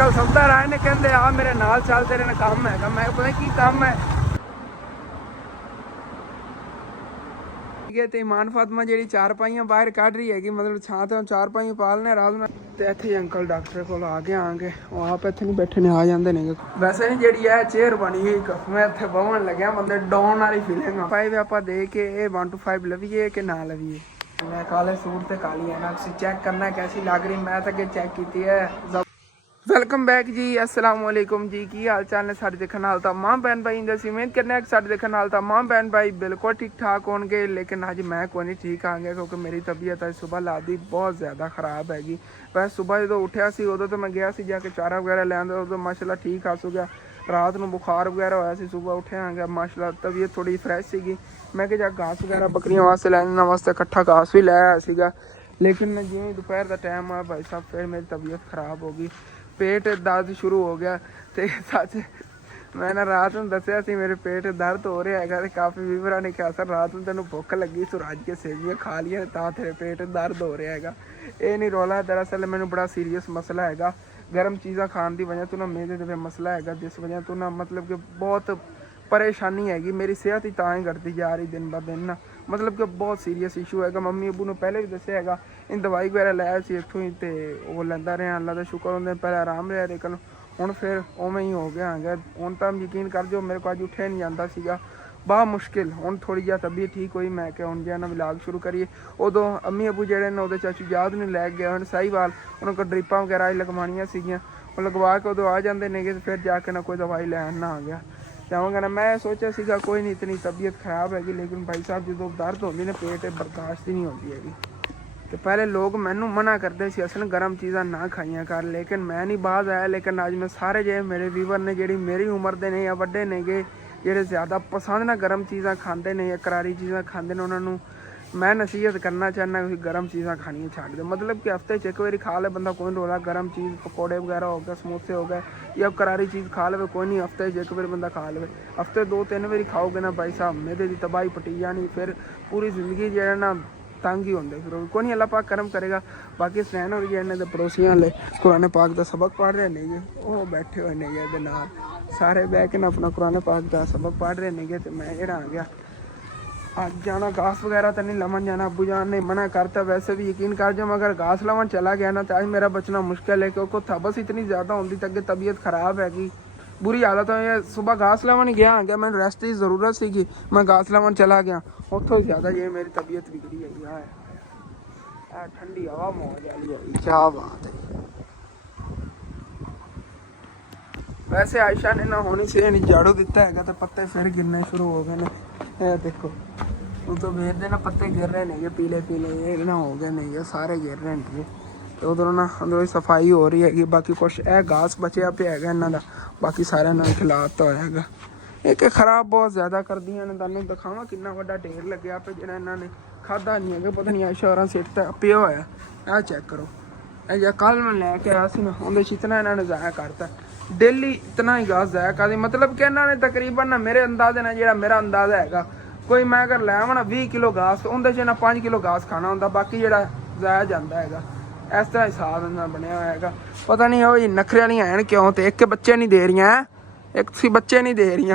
Uncle सौदा राय ने कहते आ मेरे नाल चल तेरे ने काम है। मैं पता की काम है। ਤੇ ਇਮਾਨ ਫਾਤਮਾ ਜਿਹੜੀ ਚਾਰਪਾਈਆਂ ਬਾਹਰ ਕੱਢ ਰਹੀ ਹੈਗੀ, ਮਤਲਬ ਛਾਂ ਤੇ ਚਾਰਪਾਈਆਂ ਪਾਲਨੇ ਰਾਤ ਨੂੰ। ਤੇ ਇੱਥੇ ਅੰਕਲ ਡਾਕਟਰ ਕੋਲ ਆ ਕੇ ਆਂਗੇ, ਉਹ ਆਪ ਇੱਥੇ ਨਹੀਂ ਬੈਠੇ ਨੇ, ਆ ਜਾਂਦੇ ਨੇ। ਵੈਸੇ ਨਹੀਂ ਜਿਹੜੀ ਇਹ ਚੇਅਰ ਬਣੀ ਹੋਈ ਮੈਂ ਇੱਥੇ ਬਵਣ ਲੱਗਿਆ, ਬੰਦੇ ਡਾਊਨ ਵਾਲੀ ਫੀਲਿੰਗ ਆ। 5 ਆਪਾਂ ਦੇ ਕੇ ਇਹ 1 to 5 ਲਵੀਏ ਕਿ ਨਾ ਲਵੀਏ। ਮੈਂ ਕਾਲੇ ਸੂਟ ਤੇ ਕਾਲੀ ਹੈ ना, ਤੁਸੀਂ ਚੈੱਕ करना कैसी लग रही। मैं तो अगे चेक की है। ਵੈਲਕਮ ਬੈਕ ਜੀ, ਅਸਲਾਮ ਵਾਲੇਕੁਮ ਜੀ। ਕੀ ਹਾਲ ਚਾਲ ਨੇ ਸਾਡੇ ਦੇਖਣ ਨਾਲ ਤਾਂ ਮਾਂ ਭੈਣ ਭਾਈ ਦਾ ਅਸੀਂ ਉਮੀਦ ਕਰਨੇ ਸਾਡੇ ਦੇਖਣ ਨਾਲ ਤਾਂ ਮਾਂ ਭੈਣ ਭਾਈ ਬਿਲਕੁਲ ਠੀਕ ਠਾਕ ਹੋਣਗੇ। ਲੇਕਿਨ ਅੱਜ ਮੈਂ ਕੋਈ ਨਹੀਂ ਠੀਕ ਆਂਗਾ, ਕਿਉਂਕਿ ਮੇਰੀ ਤਬੀਅਤ ਅੱਜ ਸੁਬਾਹ ਲਾਦੀ ਬਹੁਤ ਜ਼ਿਆਦਾ ਖਰਾਬ ਹੈਗੀ। ਬਸ ਸੁਬਾਹ ਜਦੋਂ ਉੱਠਿਆ ਸੀ ਉਦੋਂ ਤਾਂ ਮੈਂ ਗਿਆ ਸੀ ਜਾ ਕੇ ਚਾਰਾ ਵਗੈਰਾ ਲੈਣ, ਉਦੋਂ ਮਾਸ਼ਾਅੱਲਾ ਠੀਕ ਆ ਗਿਆ। ਰਾਤ ਨੂੰ ਬੁਖਾਰ ਵਗੈਰਾ ਹੋਇਆ ਸੀ, ਸੁਬਾਹ ਉੱਠਿਆ ਆਂਗਾ ਮਾਸ਼ਾਅੱਲਾ ਤਬੀਅਤ ਥੋੜੀ ਫਰੈਸ਼ ਸੀਗੀ। ਮੈਂ ਕਿਹਾ ਜਾ ਘਾਸ ਵਗੈਰਾ ਬੱਕਰੀਆਂ ਵਾਸਤੇ ਲੈਣ ਵਾਸਤੇ ਇਕੱਠਾ ਘਾਸ ਵੀ ਲੈ ਆਇਆ ਸੀਗਾ। ਲੇਕਿਨ ਜਿਵੇਂ ਦੁਪਹਿਰ ਦਾ ਟਾਈਮ ਆ ਭਾਈ ਸਾਹਿਬ ਫਿਰ ਮੇਰੀ ਤਬੀਅਤ ਖਰਾਬ ਹੋ ਗਈ, पेट दर्द शुरू हो गया। तो सच मैं ना रात में दसिया सी मेरे पेट दर्द हो रहा है। काफ़ी वीवरा ने कहा सर रात में तेन भुख लगी तू रज के सेवियाँ खा लिया तो तेरे पेट दर्द हो रहा है। ये नहीं रौला, दरअसल मैंने बड़ा सीरीयस मसला है। गर्म चीज़ा खाने की वजह तो ना मेरे तो मसला है, जिस वजह तो ना मतलब कि बहुत परेशानी हैगी। मेरी सेहत ही तां ही घटती जा रही दिन ब दिन ना, मतलब कि बहुत सीरीयस इशू है। मम्मी अबू ने पहले भी दसिया है, इन दवाई वगैरह लै सी इत्थों ही, तो वो लैंदा रहा। अल्लाह का शुक्र होंगे पहले आराम रहा, लेकिन हुण फिर उवें ही हो गया है। हुण तो यकीन कर जो मेरे को अज उठिया नहीं जाता सीगा, बहुत मुश्किल। हुण थोड़ी जी तबीयत ठीक हुई, मैं क्या हुण जो विलाग शुरू करिए। उदों अम्मी अबू जेडे ने उहदे चाचू याद नहीं लै गए हुण साहीवाल, उन्होंने को ड्रिपां वगैरह लगवानियां सीगियां, वो लगवा के उदों आ जाते ने, फिर जाके ना कोई दवाई लैन ना आ गया जाऊँगा ना। मैं सोचा सीगा कोई नहीं इतनी तबीयत खराब हैगी, लेकिन भाई साहब जो दर्द होती ने पेट बर्दाश्त ही नहीं होती हैगी। तो पहले लोग मैनू मना करते सी असल गर्म चीज़ां ना खाइया कर, लेकिन मैं नहीं बाज आया। लेकिन अज मैं सारे जे मेरे वीवर ने जी मेरी उम्र के ने या वड्डे ने गे जेडे ज़्यादा पसंद ना गर्म चीज़ां खाते हैं या करारी चीज़ां खाते हैं, उन्होंने मैं नसीहत करना चाहना कि गर्म चीज़ां खानियां छड्ड दो। मतलब कि हफ्ते च एक बारी खा ले बंदा, कोई रोला। गर्म चीज़ पकौड़े वगैरह हो गए, समोसे हो गए या करारी चीज़ खा ले कोई नहीं, हफ्ते च एक बार बंदा खा ले। हफ्ते 2-3 बारी खाओगे ना भाई साहब मेरे की तबाही पटी जानी, फिर पूरी जिंदगी जो है ना तंग ही होंगे। फिर कोई नहीं, अल्लाह पाक करम करेगा। बाकी स्नैन हो गए ने पड़ोसियां ले कुरान पाक का सबक पढ़ रहे ने, वो बैठे हुए ने सारे बह के ना अपना कुरान पाक का सबक पढ़ रहे ने। तो मैं जेड़ा आ गया आज जाना घास वगैरह तो नहीं लवन जाना, अबू जान ने मना करता। वैसे भी यकीन कर जाओ अगर घास लवन चला गया ना तो आज मेरा बचना मुश्किल है, क्योंकि थबस इतनी ज़्यादा होती तक तबीयत खराब हैगी, बुरी हालत है। सुबह घास लवन ही गया मैंने रेस्ट की ज़रूरत सी, मैं घास लवन चला गया, उतों ज़्यादा ये मेरी तबीयत बिगड़ी है। ठंडी हवा मौज वाली क्या बात है। वैसे आयशा ने ना होनी से नहीं झाड़ू दिता है तो पत्ते फिर गिरने शुरू हो गए ने। देखो तो वेर दे ना पत्ते गिर रहे हैं पीले पीले, ये ना हो गए नहीं सारे गिर रहे हैं। तो उधरों ना अंदरों सफाई हो रही हैगी। बाकी कुछ यह घास बचया पे है इन्हों का, बाकी सारे ना खिलाता होएगा। एक खराब बहुत ज़्यादा कर दिया ने। तुहानूं दिखावां कितना वड्डा ढेर लग्या पे जिहड़ा इन्होंने खाधा नहीं है, पता नहीं आयशा होरां सिर ते पिया होया। आ चेक करो, या कल मैं लैके आया सी ना उहदे च इतना इन्होंने ज़ाया करता। डेली इतना ही घास ज़ाया कर, मतलब कि इन्होंने तकरीबन ना मेरे अंदाजे ना जो मेरा अंदाजा है कोई मैं अगर लै आवां ना 20 किलो घास तो उहदे च ना 5 किलो घास खाना होंदा, बाकी जो ज़ाया जाता है। इस तरह हिसाब इन्होंने बनया हुआ है। पता नहीं हो नखरे वाली हैं क्यों, तो एक बच्चे नहीं दे रही, एक सी बच्चे नहीं दे रही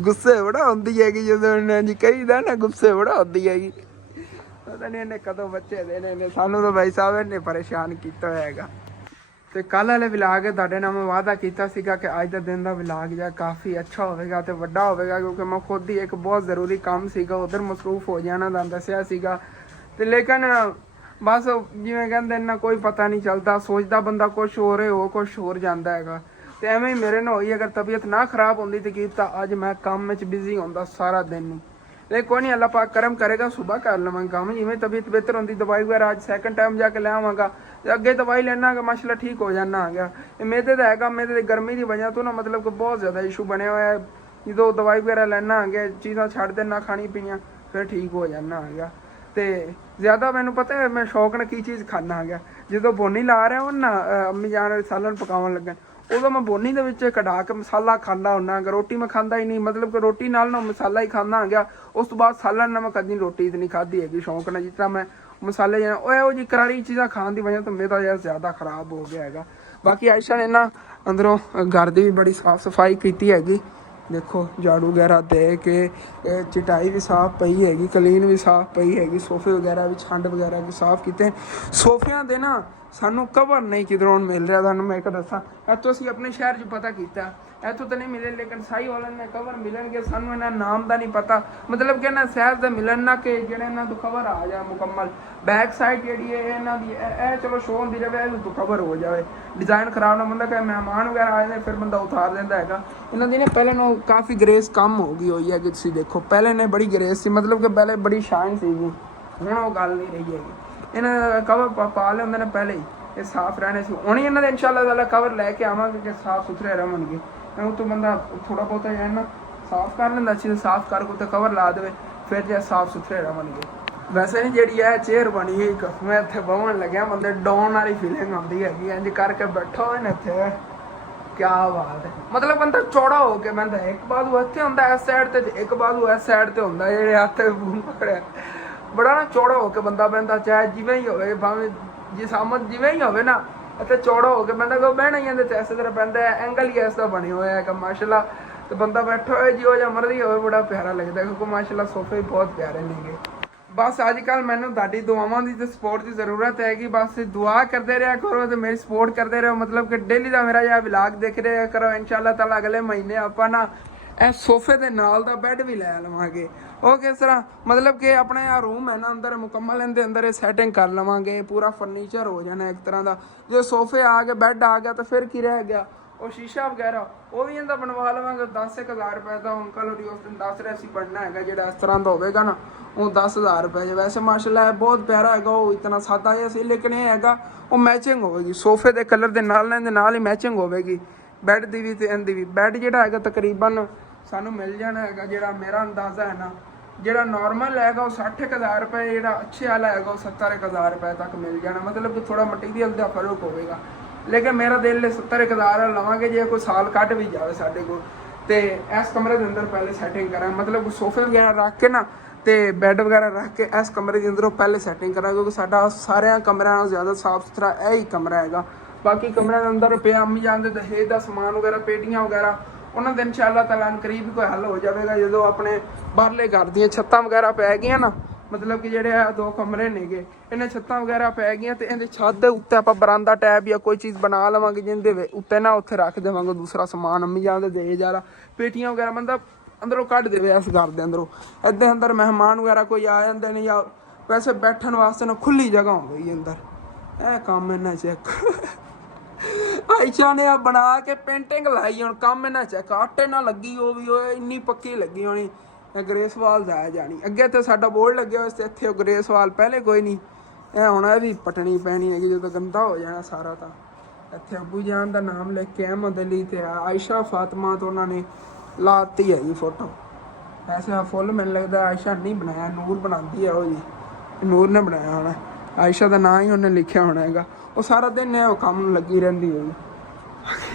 गुस्से बड़ा होंदी हैगी जो जी कही दा ना, गुस्से बड़ा होंदी हैगी। पता नहीं इन्हें कदों बच्चे देने, सानू तो भाई साहब इन्हें परेशान किया है। तो कल वाले विलाग तुहाडे नाल मैं वादा किया सीगा कि अज का दिन का विलाग जो काफ़ी अच्छा होगा तो वड्डा होगा, क्योंकि मैं खुद ही एक बहुत ज़रूरी काम सीगा उधर मसरूफ हो जाना दसिया सीगा। तो लेकिन बस जिवें कहंदे ना कोई पता नहीं चलता, सोचता बंदा कुछ हो रहे हो कुछ होर जाता है। तो एवं ही मेरे ना होई, अगर तबीयत ना खराब होंदी तो कीता अज मैं काम में बिजी होंदा सारा दिन ही। लेकिन कोई नहीं, अल्लाह पाक करम करेगा, सुबह कर लवांगा काम। जिवें तबीयत बेहतर होंदी दवाई वगैरह अज सैकंड टाइम जाके ले आवांगा, अगे दवाई लेना कि माशाल्लाह ठीक हो जाना आ गया। मेदे का है, मेदे की गर्मी की वजह तो ना मतलब कि बहुत ज़्यादा इशू बने हुए है। जो दवाई वगैरह लेना आ गया, चीज़ां छड्ड देना खानी पीनियां, फिर ठीक हो जाना आ गया। तो ज़्यादा मैनू पता है मैं शौक ने की चीज़ खाना आ गया, जो बोनी ला रहा हो ना अम्मी जान सालन पकावन लगन, उदों मैं बोनी दे विच कढ़ा के मसाला खांदा हुन्ना। अगर रोटी मैं खांदा ही नहीं, मतलब कि रोटी नाल ना मसाला ही खांदा आ गया। उस तो बाद सालन ना मैं कदी रोटी नहीं खाधी हैगी शौक ने, जिस तरह मैं ਮਸਾਲੇ ਜਾਂ ਉਹ ਇਹੋ ਜਿਹੀ ਕਰਾਰੀ ਚੀਜ਼ਾਂ ਖਾਣ ਦੀ ਵਜ੍ਹਾ ਤੋਂ ਮੇਰਾ ਯਾਰ ਜ਼ਿਆਦਾ ਖਰਾਬ ਹੋ ਗਿਆ ਹੈਗਾ। ਬਾਕੀ ਆਇਸ਼ਾ ਨੇ ਨਾ ਅੰਦਰੋਂ ਘਰ ਦੀ ਵੀ ਬੜੀ ਸਾਫ਼ ਸਫਾਈ ਕੀਤੀ ਹੈਗੀ। ਦੇਖੋ ਝਾੜੂ ਵਗੈਰਾ ਦੇ ਕੇ ਚਟਾਈ ਵੀ ਸਾਫ਼ ਪਈ ਹੈਗੀ, ਕਲੀਨ ਵੀ ਸਾਫ਼ ਪਈ ਹੈਗੀ, ਸੋਫੇ ਵਗੈਰਾ ਵੀ ਛੰਡ ਵਗੈਰਾ ਵੀ ਸਾਫ਼ ਕੀਤੇ। ਸੋਫਿਆਂ ਦੇ ਨਾ ਸਾਨੂੰ ਕਵਰ ਨਹੀਂ ਕਿਧਰੋਂ ਮਿਲ ਰਿਹਾ। ਤੁਹਾਨੂੰ ਮੈਂ ਇੱਕ ਦੱਸਾਂ, ਇੱਥੋਂ ਅਸੀਂ ਆਪਣੇ ਸ਼ਹਿਰ 'ਚ ਪਤਾ ਕੀਤਾ, ਇੱਥੋਂ ਤਾਂ ਨਹੀਂ ਮਿਲੇ, ਲੇਕਿਨ ਸਾਈ ਵਾਲਿਆਂ ਨੇ ਕਵਰ ਮਿਲਣਗੇ। ਸਾਨੂੰ ਇਹਨਾਂ ਨਾਮ ਦਾ ਨਹੀਂ ਪਤਾ, ਮਤਲਬ ਕਿ ਇਹਨਾਂ ਸ਼ਹਿਰ ਦਾ ਮਿਲਣ ਨਾ ਕਿ ਜਿਹੜੇ ਇਹਨਾਂ ਤੋਂ ਕਵਰ ਆ ਜਾ ਮੁਕੰਮਲ। ਬੈਕ ਸਾਈਡ ਜਿਹੜੀ ਹੈ ਇਹਨਾਂ ਦੀ ਇਹ ਚਲੋ ਸ਼ੋਅ ਹੁੰਦੀ ਰਹੇ, ਇਹ ਤੋਂ ਕਵਰ ਹੋ ਜਾਵੇ, ਡਿਜ਼ਾਈਨ ਖਰਾਬ ਨਾ ਬੰਦਾ ਕਿ ਮਹਿਮਾਨ ਵਗੈਰਾ ਆਏ ਨੇ ਫਿਰ ਬੰਦਾ ਉਤਾਰ ਦਿੰਦਾ ਹੈਗਾ। ਇਹਨਾਂ ਦੀ ਨਾ ਪਹਿਲੇ ਨੂੰ ਕਾਫੀ ਗਰੇਸ ਕੰਮ ਹੋ ਗਈ ਹੋਈ ਹੈ ਕਿ ਤੁਸੀਂ ਦੇਖੋ, ਪਹਿਲੇ ਨੇ ਬੜੀ ਗਰੇਸ ਸੀ, ਮਤਲਬ ਕਿ ਪਹਿਲੇ ਬੜੀ ਸ਼ਾਈਨ ਸੀਗੀ, ਹੁਣ ਉਹ ਗੱਲ ਨਹੀਂ ਰਹੀ ਹੈਗੀ। ਇਹਨਾਂ ਦਾ ਕਵਰ ਪਾ ਲਏ ਹੁੰਦੇ ਨੇ ਪਹਿਲੇ ਹੀ, ਇਹ ਸਾਫ਼ ਰਹਿਣੇ ਸੀ। ਹੁਣ ਇਹਨਾਂ ਦੇ ਇਨਸ਼ਾਅੱਲਾ ਤਾਲਾ ਕਵਰ ਲੈ ਕੇ ਆਵਾਂਗੇ ਕਿ ਸਾਫ਼ ਸੁਥਰੇ ਰਹਿਣਗੇ। ਉਹ ਤੋਂ ਬੰਦਾ ਥੋੜਾ ਬਹੁਤਾ ਹੈ ਨਾ ਸਾਫ਼ ਕਰ ਲੈਂਦਾ, ਅੱਛੀ ਸਾਫ਼ ਕਰਕੇ ਉੱਤੇ ਕਵਰ ਲਾ ਦੇਵੇ, ਫਿਰ ਜੇ ਸਾਫ਼ ਸੁਥਰੇ ਰਹਿਣਗੇ। ਵੈਸੇ ਨਹੀਂ ਜਿਹੜੀ ਇਹ ਚੇਅਰ ਬਣੀ ਹੋਈ, ਮੈਂ ਇੱਥੇ ਬਹਣ ਲੱਗਿਆ, ਬੰਦੇ ਡਾਊਨ ਵਾਲੀ ਫੀਲਿੰਗ ਆਉਂਦੀ ਹੈਗੀ, ਇੰਜ ਕਰਕੇ ਬੈਠਾ ਹੋਏ ਨੇ ਇੱਥੇ। ਕਿਆ ਬਾਤ ਹੈ, ਮਤਲਬ ਬੰਦਾ ਚੌੜਾ ਹੋ ਕੇ ਬਹਿੰਦਾ, ਇੱਕ ਬਾਜ਼ੂ ਇੱਥੇ ਹੁੰਦਾ ਇਸ ਸਾਈਡ ਤੇ, ਇੱਕ ਬਾਜ਼ੂ ਇਸ ਸਾਈਡ ਤੇ ਹੁੰਦਾ, ਜਿਹੜੇ ਹੱਥ ਫੋਨ ਪਕੜਿਆ ਬੜਾ ਨਾ ਚੌੜਾ ਹੋ ਕੇ ਬੰਦਾ ਬਹਿੰਦਾ, ਚਾਹੇ ਜਿਵੇਂ ਹੀ ਹੋਵੇ, ਭਾਵੇਂ ਜਿਸਾਮਤ ਜਿਵੇਂ ਹੀ ਹੋਵੇ ਨਾ, ਅਤੇ ਚੌੜਾ ਹੋ ਕੇ ਬੰਦਾ ਕੋ ਬਹਿਣਾ ਹੀ ਜਾਂਦੇ ਤੇ ਇਸੇ ਤਰ੍ਹਾਂ ਪੈਂਦਾ ਹੈ। ਐਂਗਲ ਹੀ ਐਸਾ ਬਣਿਆ ਹੋਇਆ ਹੈਗਾ ਮਾਸ਼ਾਅੱਲਾ, ਤੇ ਬੰਦਾ ਬੈਠਾ ਹੋਏ ਜਿਹੋ ਜਿਹਾ ਮਰਜ਼ੀ ਹੋਵੇ ਬੜਾ ਪਿਆਰਾ ਲੱਗਦਾ, ਕਿਉਂਕਿ ਮਾਸ਼ਾਅੱਲਾ ਸੋਫੇ ਬਹੁਤ ਪਿਆਰੇ ਨੇਗੇ। ਬਸ ਅੱਜ ਕੱਲ੍ਹ ਮੈਨੂੰ ਤੁਹਾਡੀ ਦੁਆਵਾਂ ਦੀ ਤੇ ਸਪੋਰਟ ਦੀ ਜ਼ਰੂਰਤ ਹੈਗੀ। ਬਸ ਦੁਆ ਕਰਦੇ ਰਿਹਾ ਕਰੋ ਤੇ ਮੇਰੀ ਸਪੋਰਟ ਕਰਦੇ ਰਹੋ, ਮਤਲਬ ਕਿ ਡੇਲੀ ਦਾ ਮੇਰਾ ਜਿਹੜਾ ਵਲੌਗ ਦੇਖ ਰਿਹਾ ਕਰੋ। ਇਨਸ਼ਾਅੱਲਾ ਤਾਲਾ ਅਗਲੇ ਮਹੀਨੇ ਆਪਾਂ ਨਾ ਇਹ ਸੋਫੇ ਦੇ ਨਾਲ ਦਾ ਬੈੱਡ ਵੀ ਲੈ ਲਵਾਂਗੇ। ਉਹ ਕਿਸ ਤਰ੍ਹਾਂ, ਮਤਲਬ ਕਿ ਆਪਣੇ ਆ ਰੂਮ ਹੈ ਨਾ ਅੰਦਰ ਮੁਕੰਮਲ, ਇਹਦੇ ਅੰਦਰ ਇਹ ਸੈਟਿੰਗ ਕਰ ਲਵਾਂਗੇ, ਪੂਰਾ ਫਰਨੀਚਰ ਹੋ ਜਾਣਾ ਇੱਕ ਤਰ੍ਹਾਂ ਦਾ। ਜੇ ਸੋਫੇ ਆ ਗਏ, ਬੈੱਡ ਆ ਗਿਆ, ਤਾਂ ਫਿਰ ਕੀ ਰਹਿ ਗਿਆ, ਉਹ ਸ਼ੀਸ਼ਾ ਵਗੈਰਾ ਉਹ ਵੀ ਇਹਦਾ ਬਣਵਾ ਲਵਾਂਗੇ। 10,000 ਰੁਪਏ ਦਾ ਅੰਕਲ ਹੋਰੀ ਉਸ ਦਿਨ ਦੱਸ ਰਿਹਾ ਸੀ ਬਣਨਾ ਹੈਗਾ, ਜਿਹੜਾ ਇਸ ਤਰ੍ਹਾਂ ਦਾ ਹੋਵੇਗਾ ਨਾ ਉਹ 10,000 ਰੁਪਏ ਜੇ। ਵੈਸੇ ਮਾਸ਼ਾਅੱਲਾ ਬਹੁਤ ਪਿਆਰਾ ਹੈਗਾ, ਉਹ ਇਤਨਾ ਸਾਦਾ ਜਿਹਾ ਸੀ, ਲੇਕਿਨ ਇਹ ਹੈਗਾ ਉਹ ਮੈਚਿੰਗ ਹੋਵੇਗੀ ਸੋਫੇ ਦੇ ਕਲਰ ਦੇ ਨਾਲ, ਇਹਦੇ ਨਾਲ ਹੀ ਮੈਚਿੰਗ ਹੋਵੇਗੀ ਬੈੱਡ ਦੀ ਵੀ ਤੇ ਇਹਦੀ ਵੀ। ਬੈੱਡ ਜਿਹੜਾ ਹੈਗਾ ਤਕਰੀਬਨ ਸਾਨੂੰ ਮਿਲ ਜਾਣਾ ਹੈਗਾ, ਜਿਹੜਾ ਮੇਰਾ ਅੰਦਾਜ਼ਾ ਹੈ ਨਾ, ਜਿਹੜਾ ਨੋਰਮਲ ਹੈਗਾ ਉਹ 60,000 ਰੁਪਏ, ਜਿਹੜਾ ਅੱਛੇ ਵਾਲਾ ਹੈਗਾ ਉਹ 70,000 ਰੁਪਏ ਤੱਕ ਮਿਲ ਜਾਣਾ, ਮਤਲਬ ਕਿ ਥੋੜਾ ਮਟੀਰੀਅਲ ਦਾ ਫਰਕ ਹੋਵੇਗਾ। ਲੇਕਿਨ ਮੇਰਾ ਦਿਲ ਹੈ 70,000 ਲਵਾਂਗੇ ਜੇ ਕੋਈ ਸਾਲ ਕੱਢ ਵੀ ਜਾਵੇ ਸਾਡੇ ਕੋਲ। ਤੇ ਇਸ ਕਮਰੇ ਦੇ ਅੰਦਰ ਪਹਿਲੇ ਸੈਟਿੰਗ ਕਰਾਂ, ਮਤਲਬ ਸੋਫੇ ਵਗੈਰਾ ਰੱਖ ਕੇ ਨਾ ਤੇ ਬੈੱਡ ਵਗੈਰਾ ਰੱਖ ਕੇ ਇਸ ਕਮਰੇ ਦੇ ਅੰਦਰੋਂ ਪਹਿਲੇ ਸੈਟਿੰਗ ਕਰਾਂ, ਕਿਉਂਕਿ ਸਾਡਾ ਸਾਰਿਆਂ ਕਮਰਿਆਂ ਨਾਲੋਂ ਜ਼ਿਆਦਾ ਸਾਫ਼ ਸੁਥਰਾ ਇਹ ਹੀ ਕਮਰਾ ਹੈਗਾ। ਬਾਕੀ ਕਮਰਿਆਂ ਦੇ ਅੰਦਰ ਪਿਆ ਅੰਮੀ ਜਾਨ ਦੇ ਦਹੇਜ ਦਾ ਸਮਾਨ ਵਗੈਰਾ, ਪੇਟੀਆਂ ਵਗੈਰਾ, ਉਹਨਾਂ ਦੇ ਇਨਸ਼ਾਅੱਲਾ ਤਾਲਾ ਕਰੀਬ ਕੋਈ ਹੱਲ ਹੋ ਜਾਵੇਗਾ ਜਦੋਂ ਆਪਣੇ ਬਾਹਰਲੇ ਘਰ ਦੀਆਂ ਛੱਤਾਂ ਵਗੈਰਾ ਪੈ ਗਈਆਂ ਨਾ। ਮਤਲਬ ਕਿ ਜਿਹੜੇ ਆ 2 ਕਮਰੇ ਨੇਗੇ, ਇਹਨਾਂ ਛੱਤਾਂ ਵਗੈਰਾ ਪੈ ਗਈਆਂ ਤੇ ਇਹਦੇ ਛੱਤ ਦੇ ਉੱਤੇ ਆਪਾਂ ਬਰਾਂਡਾ ਟੈਪ ਜਾਂ ਕੋਈ ਚੀਜ਼ ਬਣਾ ਲਵਾਂਗੇ, ਜਿਹਦੇ ਉੱਤੇ ਨਾ ਉੱਥੇ ਰੱਖ ਦੇਵਾਂਗੇ ਦੂਸਰਾ ਸਮਾਨ ਅੰਮੀ ਜਾਨ ਦੇ ਦਹੇਜ ਵਾਲਾ, ਪੇਟੀਆਂ ਵਗੈਰਾ ਬੰਦਾ ਅੰਦਰੋਂ ਕੱਢ ਦੇਵੇ ਇਸ ਘਰ ਦੇ ਅੰਦਰੋਂ। ਇੱਦਾਂ ਅੰਦਰ ਮਹਿਮਾਨ ਵਗੈਰਾ ਕੋਈ ਆ ਜਾਂਦੇ ਨੇ, ਜਾਂ ਵੈਸੇ ਬੈਠਣ ਵਾਸਤੇ ਨਾ ਖੁੱਲੀ ਜਗ੍ਹਾ ਹੋ ਗਈ ਅੰਦਰ। ਇਹ ਕੰਮ ਇਹਨਾਂ ਚੈੱਕ ਆਇਸ਼ਾ ਨੇ ਆ ਬਣਾ ਕੇ ਪੇਂਟਿੰਗ ਲਾਈ, ਹੁਣ ਕੰਮ ਇਹਨਾਂ ਚੈੱਕ, ਆਟੇ ਨਾਲ ਲੱਗੀ ਉਹ ਵੀ, ਉਹ ਇੰਨੀ ਪੱਕੀ ਲੱਗੀ ਹੋਣੀ। ਗਰੇਸਵਾਲ ਜਾਇਆ ਜਾਣੀ, ਅੱਗੇ ਤੇ ਸਾਡਾ ਬੋਰਡ ਲੱਗਿਆ ਹੋਇਆ ਸੀ, ਇੱਥੇ ਗਰੇਸਵਾਲ ਪਹਿਲੇ ਕੋਈ ਨਹੀਂ। ਇਹ ਹੁਣ ਇਹ ਵੀ ਪਟਣੀ ਪੈਣੀ ਹੈਗੀ ਜਦੋਂ ਗੰਦਾ ਹੋ ਜਾਣਾ ਸਾਰਾ। ਤਾਂ ਇੱਥੇ ਅੱਬੂ ਜਾਨ ਦਾ ਨਾਮ ਲਿਖ ਕੇ ਅਹਿਮਦ ਅਲੀ ਤੇ ਆਇਸ਼ਾ ਫਾਤਮਾ ਤੋਂ ਉਹਨਾਂ ਨੇ ਲਾਤੀ ਹੈਗੀ ਫੋਟੋ। ਐਸੇ ਆ ਫੁੱਲ ਮੈਨੂੰ ਲੱਗਦਾ ਆਇਸ਼ਾ ਨਹੀਂ ਬਣਾਇਆ, ਨੂਰ ਬਣਾਉਂਦੀ ਹੈ ਉਹ ਜੀ, ਨੂਰ ਨੇ ਬਣਾਇਆ ਹੋਣਾ, ਆਇਸ਼ਾ ਦਾ ਨਾਂ ਹੀ ਉਹਨੇ ਲਿਖਿਆ ਹੋਣਾ ਹੈਗਾ। ਉਹ ਸਾਰਾ ਦਿਨ ਉਹ ਕੰਮ ਨੂੰ ਲੱਗੀ ਰਹਿੰਦੀ ਹੋਈ।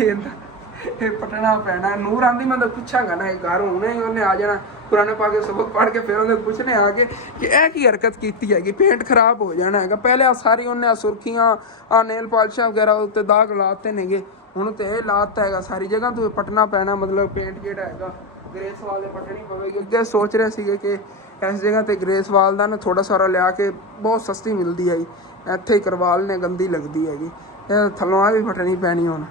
ਇਹ ਪਟਣਾ ਪੈਣਾ। ਨੂਰ ਆਂਦੀ ਮੈਂ ਤਾਂ ਪੁੱਛਾਂਗਾ ਨਾ, ਇਹ ਘਰ ਹੁਣੇ ਹੀ ਉਹਨੇ ਆ ਜਾਣਾ, ਕੁਰਾਨ ਪਾ ਕੇ ਸਬਕ ਪੜ੍ਹ ਕੇ ਫਿਰ ਉਹਨੇ ਪੁੱਛਣੇ ਆ ਕੇ ਕਿ ਇਹ ਕੀ ਹਰਕਤ ਕੀਤੀ ਹੈਗੀ, ਪੇਂਟ ਖਰਾਬ ਹੋ ਜਾਣਾ ਹੈਗਾ। ਪਹਿਲੇ ਆ ਸਾਰੀ ਉਹਨੇ ਆ ਸੁਰਖੀਆਂ ਆ ਨੇਲ ਪਾਲਿਸ਼ਾਂ ਵਗੈਰਾ ਉੱਤੇ ਦਾਗ ਲਾਤੇ ਨੇਗੇ, ਹੁਣ ਤੇ ਇਹ ਲਾਤਾ ਹੈਗਾ ਸਾਰੀ ਜਗ੍ਹਾ ਤੋਂ ਪਟਣਾ ਪੈਣਾ, ਮਤਲਬ ਪੇਂਟ ਜਿਹੜਾ ਹੈਗਾ ਗਰੇਸਵਾਲ ਦੇ ਪਟਣੀ ਪਵੇਗੀ। ਅੱਗੇ ਸੋਚ ਰਹੇ ਸੀਗੇ ਕਿ ਇਸ ਜਗ੍ਹਾ ਤੇ ਗਰੇਸਵਾਲ ਦਾ ਨਾ ਥੋੜਾ ਸਾਰਾ ਲਿਆ ਕੇ ਬਹੁਤ ਸਸਤੀ ਮਿਲਦੀ ਹੈਗੀ, ਇੱਥੇ ਹੀ ਕਰਵਾ ਲੈਣੇ, ਗੰਦੀ ਲੱਗਦੀ ਹੈਗੀ, ਇਹ ਥੱਲੋਂ ਵੀ ਫਟਣੀ ਪੈਣੀ ਹੁਣ।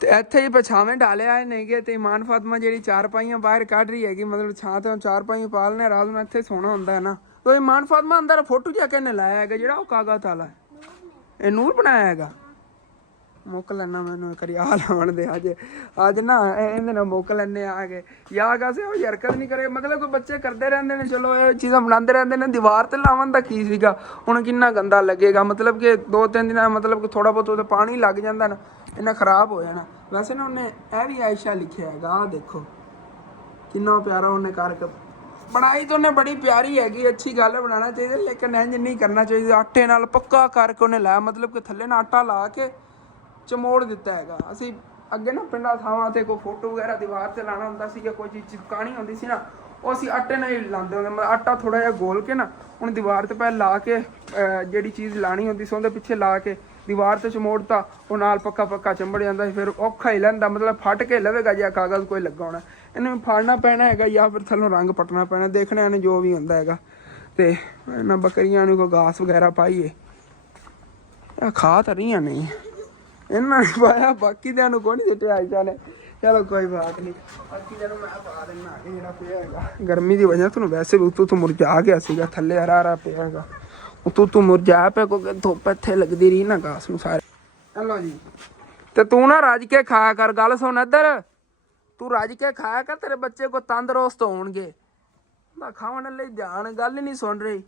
ਤੇ ਇੱਥੇ ਹੀ ਪਛਾਵੇਂ ਡਾਲੇ ਆਏ ਨੇਗੇ, ਤੇ ਇਮਾਨ ਫਾਤਮਾ ਜਿਹੜੀ 4 ਪਾਈਆਂ ਬਾਹਰ ਕੱਢ ਰਹੀ ਹੈਗੀ, ਮਤਲਬ ਛਾਂ ਤੇ 4 ਪਾਈਆਂ ਪਾ ਲੈਣੇ, ਰਾਤ ਨੂੰ ਇੱਥੇ ਸੋਣਾ ਹੁੰਦਾ ਹੈ ਨਾ। ਉਹ ਇਮਾਨ ਫਾਤਮਾ ਅੰਦਰ ਫੋਟੋ ਜਾ ਕੇ ਨੇ ਲਾਇਆ ਹੈਗਾ, ਜਿਹੜਾ ਉਹ ਕਾਗਜ਼ ਵਾਲਾ ਇਹ ਨੂਰ ਬਣਾਇਆ ਹੈਗਾ। ਮੁੱਕ ਲੈਣਾ ਮੈਨੂੰ ਕਰੀ ਆ ਲਾਉਣ ਦੇ, ਅੱਜ ਨਾ ਇਹਦੇ ਨਾਲ ਮੁੱਕ ਲੈਣੇ ਆ ਕੇ, ਯਾ ਕਾਸੇ ਉਹ ਹਰਕਤ ਨਹੀਂ ਕਰੇ, ਮਤਲਬ ਕੋਈ ਬੱਚੇ ਕਰਦੇ ਰਹਿੰਦੇ ਨੇ, ਚਲੋ ਇਹ ਚੀਜ਼ਾਂ ਬਣਾਉਂਦੇ ਰਹਿੰਦੇ ਨੇ। ਦੀਵਾਰ ਤੇ ਲਾਵਣ ਦਾ ਕੀ ਸੀਗਾ, ਹੁਣ ਕਿੰਨਾ ਗੰਦਾ ਲੱਗੇਗਾ, ਮਤਲਬ ਕਿ 2-3 ਦਿਨਾਂ ਮਤਲਬ ਕਿ ਥੋੜਾ ਬਹੁਤ ਉਹਦੇ ਪਾਣੀ ਲੱਗ ਜਾਂਦਾ ਨਾ, ਇਹਨਾਂ ਖਰਾਬ ਹੋ ਜਾਣਾ। ਵੈਸੇ ਨਾ ਉਹਨੇ ਇਹ ਵੀ ਆਇਸ਼ਾ ਲਿਖਿਆ ਹੈਗਾ, ਆਹ ਦੇਖੋ ਕਿੰਨਾ ਪਿਆਰਾ ਉਹਨੇ ਕਰਕੇ ਬਣਾਈ, ਤਾਂ ਉਹਨੇ ਬੜੀ ਪਿਆਰੀ ਹੈਗੀ, ਅੱਛੀ ਗੱਲ ਬਣਾਉਣਾ ਚਾਹੀਦਾ, ਲੇਕਿਨ ਇੰਝ ਨਹੀਂ ਕਰਨਾ ਚਾਹੀਦਾ। ਆਟੇ ਨਾਲ ਪੱਕਾ ਕਰਕੇ ਉਹਨੇ ਲਾਇਆ, ਮਤਲਬ ਕਿ ਥੱਲੇ ਨਾਲ ਆਟਾ ਲਾ ਕੇ ਚਮੋੜ ਦਿੱਤਾ ਹੈਗਾ। ਅਸੀਂ ਅੱਗੇ ਨਾ ਪਿੰਡਾਂ ਥਾਵਾਂ ਤੇ ਕੋਈ ਫੋਟੋ ਵਗੈਰਾ ਦੀਵਾਰ ਤੇ ਲਾਣਾ ਹੁੰਦਾ ਸੀ ਜਾਂ ਕੋਈ ਚੀਜ਼ ਚਿਪਕਾਣੀ ਹੁੰਦੀ ਸੀ ਨਾ, ਉਹ ਅਸੀਂ ਆਟੇ ਨਾਲ ਹੀ ਲਾਉਂਦੇ ਹੁੰਦੇ, ਮਤਲਬ ਆਟਾ ਥੋੜਾ ਜਿਹਾ ਗੋਲ ਕੇ ਨਾ ਹੁਣ ਦੀਵਾਰ ਤੇ ਪਹਿਲਾਂ ਲਾ ਕੇ ਜਿਹੜੀ ਚੀਜ਼ ਲਾਣੀ ਹੁੰਦੀ ਸੀ ਉਹਦੇ ਪਿੱਛੇ ਲਾ ਕੇ ਦੀਵਾਰ ਤੇ ਚਮੋੜਤਾ, ਉਹ ਨਾਲ ਪੱਕਾ ਪੱਕਾ ਚੰਬੜ ਜਾਂਦਾ ਸੀ, ਫਿਰ ਔਖਾ ਹੀ ਲੈਂਦਾ, ਮਤਲਬ ਫਟ ਕੇ ਲਵੇਗਾ ਜਾਂ ਕਾਗਜ਼ ਕੋਈ ਲੱਗਾ ਹੋਣਾ, ਇਹਨੂੰ ਫਾੜਨਾ ਪੈਣਾ ਹੈਗਾ ਜਾਂ ਫਿਰ ਥੱਲੋਂ ਰੰਗ ਪੱਟਣਾ ਪੈਣਾ, ਦੇਖਣਾ ਇਹਨੇ ਜੋ ਵੀ ਹੁੰਦਾ ਹੈਗਾ। ਤੇ ਇਹਨਾਂ ਬੱਕਰੀਆਂ ਨੂੰ ਕੋਈ ਘਾਸ ਵਗੈਰਾ ਪਾਈਏ, ਖਾ ਤਾਂ ਰਹੀਆਂ ਨਹੀਂ, ਇਹਨਾਂ ਨੇ ਪਾਇਆ ਬਾਕੀ ਦਿਆਂ ਨੂੰ ਕੋਈ ਨਹੀਂ ਦਿੱਤੇ ਅੱਜ ਨੇ। ਚਲੋ ਕੋਈ ਬਾਤ ਨਹੀਂ, ਬਾਕੀ ਦਿਨ ਮੈਂ ਪਾ ਦਿੰਦਾ ਜਿਹੜਾ ਪਿਆ ਹੈਗਾ। ਗਰਮੀ ਦੀ ਵਜ੍ਹਾ ਤੋਂ ਵੈਸੇ ਵੀ ਉੱਤੋਂ ਮੁਰਝਾ ਗਿਆ ਸੀਗਾ, ਥੱਲੇ ਹਰਾ ਹਰਾ ਪਿਆ ਹੈਗਾ, ਉੱਤੋਂ ਮੁਰਝਾ ਪਿਆ ਕਿਉਂਕਿ ਧੁੱਪ ਇੱਥੇ ਲੱਗਦੀ ਰਹੀ ਨਾ ਘਾਸ ਨੂੰ ਸਾਰੇ। ਚਲੋ ਜੀ, ਤੇ ਤੂੰ ਨਾ ਰੱਜ ਕੇ ਖਾਇਆ ਕਰ, ਗੱਲ ਸੁਣ ਇੱਧਰ, ਤੂੰ ਰੱਜ ਕੇ ਖਾਇਆ ਕਰ, ਤੇਰੇ ਬੱਚੇ ਕੋ ਤੰਦਰੁਸਤ ਹੋਣਗੇ। ਖਾਣ ਲਈ ਜਾਣ ਗੱਲ ਹੀ ਨਹੀਂ ਸੁਣ ਰਹੀ।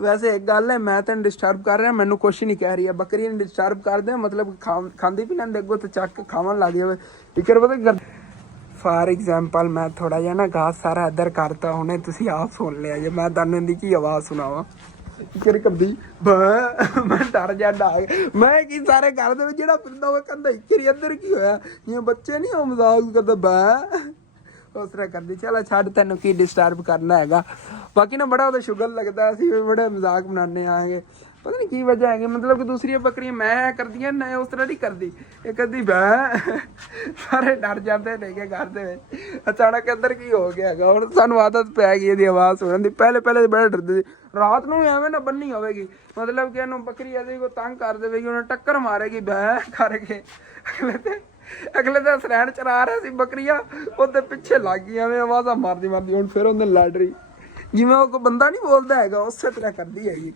ਵੈਸੇ ਇੱਕ ਗੱਲ ਹੈ, ਮੈਂ ਤੈਨੂੰ ਡਿਸਟਰਬ ਕਰ ਰਿਹਾ, ਮੈਨੂੰ ਕੁਛ ਨਹੀਂ ਕਹਿ ਰਹੀ ਹੈ। ਬੱਕਰੀ ਨੂੰ ਡਿਸਟਰਬ ਕਰਦੇ ਮਤਲਬ ਖਾਂਦੀ ਵੀ ਲੈਂਦੇ ਅੱਗੋਂ ਤੇ ਚੱਕ ਕੇ ਖਾਣ ਲੱਗ ਜਾਵੇ। ਫਿਕਰ ਪਤਾ ਫਾਰ ਐਗਜ਼ਾਮਪਲ ਮੈਂ ਥੋੜਾ ਜਿਹਾ ਨਾ ਘਾਸ ਸਾਰਾ ਇੱਧਰ ਕਰਤਾ, ਹੁਣੇ ਤੁਸੀਂ ਆਪ ਸੁਣ ਲਿਆ ਜੇ, ਮੈਂ ਤੁਹਾਨੂੰ ਇਹਦੀ ਕੀ ਆਵਾਜ਼ ਸੁਣਾਵਾਂ। ਫਿਕਰ ਕਰਦੀ ਮੈਂ ਡਰ ਜਾਂਦਾ, ਮੈਂ ਕੀ ਸਾਰੇ ਘਰ ਦੇ ਵਿੱਚ ਜਿਹੜਾ ਫਿਰਦਾ ਉਹ ਕਹਿੰਦਾ ਇੱਕਰੀ ਇੱਧਰ ਕੀ ਹੋਇਆ, ਜਿਵੇਂ ਬੱਚੇ ਨਹੀਂ ਉਹ ਮਜ਼ਾਕ ਕਰਦਾ ਬੈ ਉਸ ਤਰ੍ਹਾਂ ਕਰਦੀ। ਚਲ ਛੱਡ, ਤੈਨੂੰ ਕੀ ਡਿਸਟਰਬ ਕਰਨਾ ਹੈਗਾ। ਬਾਕੀ ਨਾ ਬੜਾ ਉਹਦਾ ਸ਼ੁਗਰ ਲੱਗਦਾ, ਅਸੀਂ ਬੜੇ ਮਜ਼ਾਕ ਬਣਾਉਂਦੇ ਆਂਗੇ, ਪਤਾ ਨਹੀਂ ਕੀ ਵਜ੍ਹਾ ਹੈਗੀ, ਮਤਲਬ ਕਿ ਦੂਸਰੀਆਂ ਬੱਕਰੀਆਂ ਮੈਂ ਕਰਦੀਆਂ ਨਾ ਉਸ ਤਰ੍ਹਾਂ ਨਹੀਂ ਕਰਦੀ, ਇਹ ਕਦੀ ਬੈ ਸਾਰੇ ਡਰ ਜਾਂਦੇ ਨੇਗੇ ਘਰ ਦੇ ਵਿੱਚ। ਅਚਾਨਕ ਇੱਧਰ ਕੀ ਹੋ ਗਿਆ ਹੈਗਾ, ਹੁਣ ਸਾਨੂੰ ਆਦਤ ਪੈ ਗਈ ਇਹਦੀ ਆਵਾਜ਼ ਸੁਣਨ ਦੀ। ਪਹਿਲੇ ਬੜੇ ਡਰਦੇ ਸੀ, ਰਾਤ ਨੂੰ ਵੀ ਐਵੇਂ ਨਾ ਬੰਨੀ ਹੋਵੇਗੀ, ਮਤਲਬ ਕਿ ਇਹਨੂੰ ਬੱਕਰੀ ਇਹਦੇ ਕੋ ਤੰਗ ਕਰ ਦੇਵੇਗੀ, ਉਹਨੇ ਟੱਕਰ ਮਾਰੇਗੀ ਬੈ ਕਰਕੇ। ਅਗਲੇ ਦਿਨ ਸਰੈਣ ਚਰਾ ਰਿਹਾ ਸੀ ਬੱਕਰੀਆਂ, ਉਹਦੇ ਪਿੱਛੇ ਲੱਗ ਗਈ ਐਵੇਂ ਆਵਾਜ਼ਾਂ ਮਾਰਦੀ ਹੁਣ ਫਿਰ ਉਹਨੇ ਲੜ ਰਹੀ, ਜਿਵੇਂ ਉਹ ਕੋਈ ਬੰਦਾ ਨਹੀਂ ਬੋਲਦਾ ਹੈਗਾ ਉਸੇ ਤਰ੍ਹਾਂ ਕਰਦੀ ਹੈਗੀ।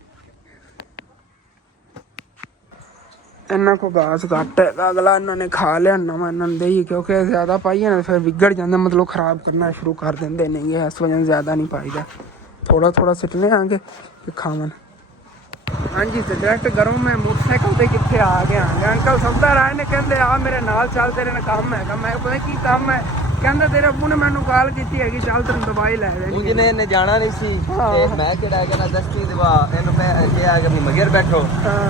ਇਹਨਾਂ ਕੋ ਘਾਸ ਘੱਟ ਹੈਗਾ, ਅਗਲਾ ਇਹਨਾਂ ਨੇ ਖਾ ਲਿਆ ਨਵਾਂ ਇਹਨਾਂ ਨੂੰ ਦੇਈ, ਕਿਉਂਕਿ ਜ਼ਿਆਦਾ ਪਾਈਏ ਨਾ ਫਿਰ ਵਿਗੜ ਜਾਂਦਾ, ਮਤਲਬ ਖਰਾਬ ਕਰਨਾ ਸ਼ੁਰੂ ਕਰ ਦਿੰਦੇ ਨੇਗੇ, ਇਸ ਵਜ੍ਹਾ ਜ਼ਿਆਦਾ ਨਹੀਂ ਪਾਈਦਾ, ਥੋੜਾ ਥੋੜਾ ਸਿੱਟਨੇ ਆਂਗੇ ਤੇ ਖਾਵਣ। ਹਾਂਜੀ, ਤੇ ਡਾਇਰੈਕਟ ਗਰਮ ਮੈਂ ਮੋਟਰਸਾਈਕਲ ਤੇ ਕਿੱਥੇ ਆ ਗਿਆ। ਅੰਕਲ ਸਬਜ਼ਾ ਰਾਏ ਨੇ ਕਹਿੰਦੇ ਆ ਮੇਰੇ ਨਾਲ ਚੱਲ, ਤੇਰੇ ਨਾਲ ਕੰਮ ਹੈਗਾ। ਮੈਂ ਪਤਾ ਕੀ ਕੰਮ ਹੈ, ਕਹਿੰਦਾ ਤੇਰੇ ਅੱਬੂ ਨੇ ਮੈਨੂੰ ਕਾਲ ਕੀਤੀ ਹੈਗੀ, ਚੱਲ ਤੈਨੂੰ ਦਵਾਈ ਲੈ ਦੇ। ਉਂਝ ਨੇ ਇਹਨੇ ਜਾਣਾ ਨਹੀਂ ਸੀ ਤੇ ਮੈਂ ਕਿਹੜਾ ਕਹਿੰਦਾ ਦਸਤੀ ਦਵਾ ਇਹਨੂੰ ਕਿਹਾ ਕਿ ਵੀ ਮਗਰ ਬੈਠੋ